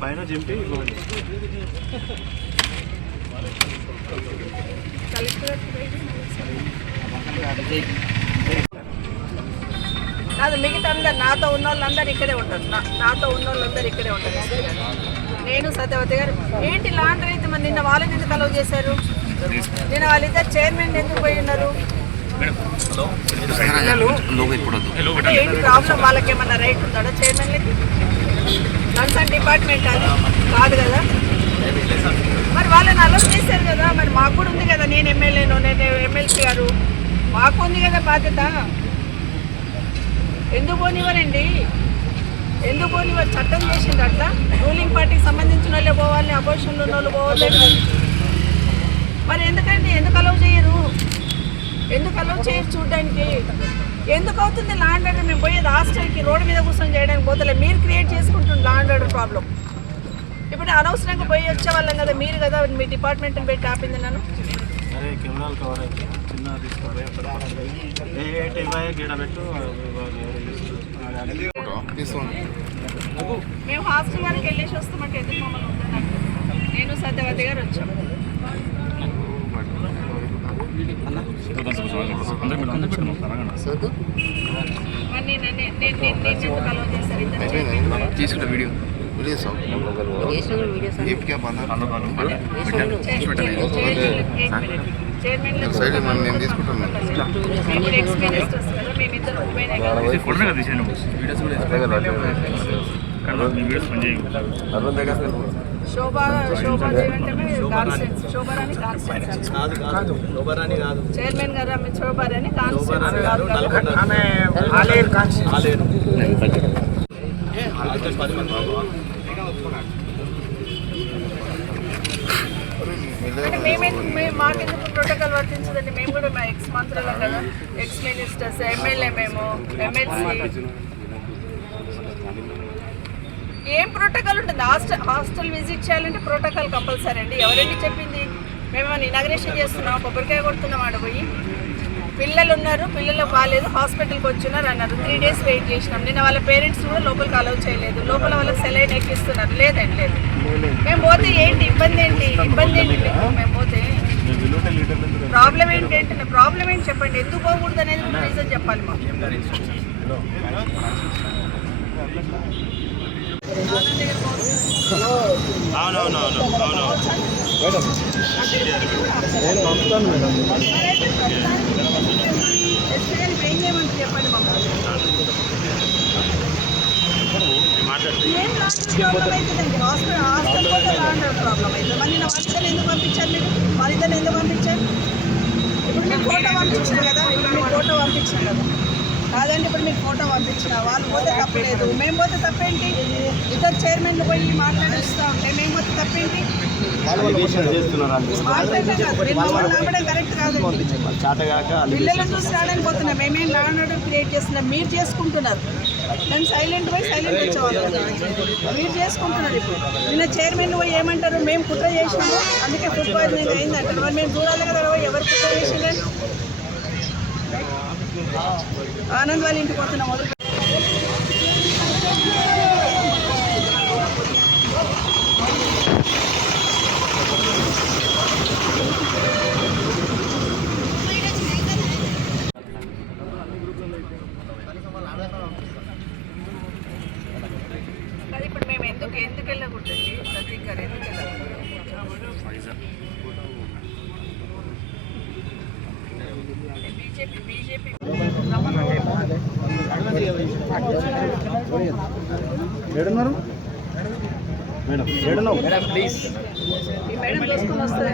పైన జింపి కాదు, మిగతా అందరు నాతో ఉన్న వాళ్ళందరూ ఇక్కడే ఉంటారు. నాతో ఉన్న వాళ్ళందరూ ఇక్కడే ఉంటారు. నేను సత్యవతి గారు ఏంటి లాండ్రీ అయితే మరి నిన్న వాళ్ళని ఎందుకు అలౌ చేశారు? నిన్న వాళ్ళిద్దరు చైర్మన్ ఎందుకు పోయి ఉన్నారు? ఏంటి ప్రాబ్లం? వాళ్ళకి ఏమన్నా రైట్ ఉందా చైర్మన్లకి? కన్సర్న్ డిపార్ట్మెంట్ అది కాదు కదా. మరి వాళ్ళని అలౌ చేశారు కదా, మరి మాకు కూడా ఉంది కదా. నేను ఎమ్మెల్యేను, నేను ఎమ్మెల్సీ గారు, మాకు ఉంది కదా బాధ్యత. ఎందుకు పోనివ్వరండి? ఎందుకు పోనివ్వరు? చట్టం చేసింది అట్లా. రూలింగ్ పార్టీకి సంబంధించిన వాళ్ళే పోవాలి, అపోజిషన్లో ఉన్న వాళ్ళు పోవాలి. మరి ఎందుకండి ఎందుకు అలౌ చేయరు? ఎందుకు అలౌ చేయరు చూడడానికి? ఎందుకు అవుతుంది లా అండ్ ఆర్డర్? మేము పోయేది హాస్టల్కి, రోడ్డు మీద కూర్చొని చేయడానికి పోతలే. మీరు క్రియేట్ చేసుకుంటుంది లా అండ్ ఆర్డర్ ప్రాబ్లం. ఇప్పుడు అనవసరంగా పోయి వచ్చేవాళ్ళం కదా, మీరు కదా మీ డిపార్ట్మెంట్ని పెట్టి ఆపింది నన్ను. మేము హాస్టల్ వరకు వెళ్ళేసి వస్తాం. మాకు ఎందుకు మమ్మల్ని ఉంటున్నాను. నేను సత్యవతి గారు వచ్చాం. తీసుకుంటా వీడియో సైడ్ నేను తీసుకుంటాను. చైర్మన్ గారు ఆమె శోభారాణి మాకెందుకు ప్రోటోకాల్ వర్తించదండి? మేము కూడా మా ఎక్స్ మంత్రులం కదా, ఎక్స్ మినిస్టర్స్, ఎమ్మెల్యే, మేము ఎమ్మెల్సీ. ఏం ప్రోటోకాల్ ఉంటుంది? హాస్టల్ విజిట్ చేయాలంటే ప్రోటోకాల్ కంపల్సరీ అండి. ఎవరండి చెప్పింది? మేము ఇనాగ్రేషన్ చేస్తున్నాం, కొబ్బరికాయ కొడుతున్నాం, ఆడపోయి పిల్లలు ఉన్నారు, పిల్లలు బాగాలేదు, హాస్పిటల్కి వచ్చినారు అన్నారు. 3 days వెయిట్ చేసినాం. నిన్న వాళ్ళ పేరెంట్స్ కూడా లోపలికి అలౌ చేయలేదు. లోపల వాళ్ళకి సెలైన్ ఎక్కిస్తున్నారు. లేదండి లేదు. మేము పోతే ఏంటి ఇబ్బంది? ఏంటి ఇబ్బంది? ఏంటి మేము పోతే ప్రాబ్లం ఏంటి? ప్రాబ్లం ఏంటి చెప్పండి. ఎందుకు పోకూడదు అనేది కూడా రీజన్ చెప్పాలి మాకు. చెప్పండి మాకు. హాస్టల్ ప్రాబ్లం అయితే మరి నిన్న వాళ్ళిద్దరు ఎందుకు పంపించారు? మీరు వాళ్ళిద్దరు ఎందుకు పంపించారు? ఇప్పుడు మీకు ఫోటో పంపించిన కదా, కాదండి. ఇప్పుడు మీకు ఫోటో పంపించిన వాళ్ళు పోతే తప్పలేదు, మేము పోతే తప్పేంటి? ఇద్దరు చైర్మన్లు పోయి మాట్లాడిస్తూ ఉంటే మేము పోతే తప్పేంటి? మాట్లాడడం కరెక్ట్ కాదండి. పిల్లలను చూసి రావడానికి పోతున్నాం. మేమేం లా అండ్ ఆర్డర్ క్రియేట్ చేస్తున్నాం. మీరు చేసుకుంటున్నారు. నేను సైలెంట్ పోయి సైలెంట్ వచ్చేవాళ్ళు మీరు చేసుకుంటున్నారు. ఇప్పుడు నిన్న చైర్మన్ పోయి ఏమంటారు? మేము కుట్ర చేసినాము, అందుకే ఫుడ్ పాయిజనింగ్ అయింది అంటారు. మరి మేము చూడాలి కదా ఎవరు కుట్ర చేసిందని. ఆనంద్ వాళ్ళ ఇంటికి పోతున్నాం. మొదలు ఇప్పుడు మేము ఎందుకు వెళ్ళకూడదండి? ప్రతీక్ గారు ఎందుకు వెళ్ళకూడదు? BJP madam please. మేడం తీసుకొని వస్తుంది.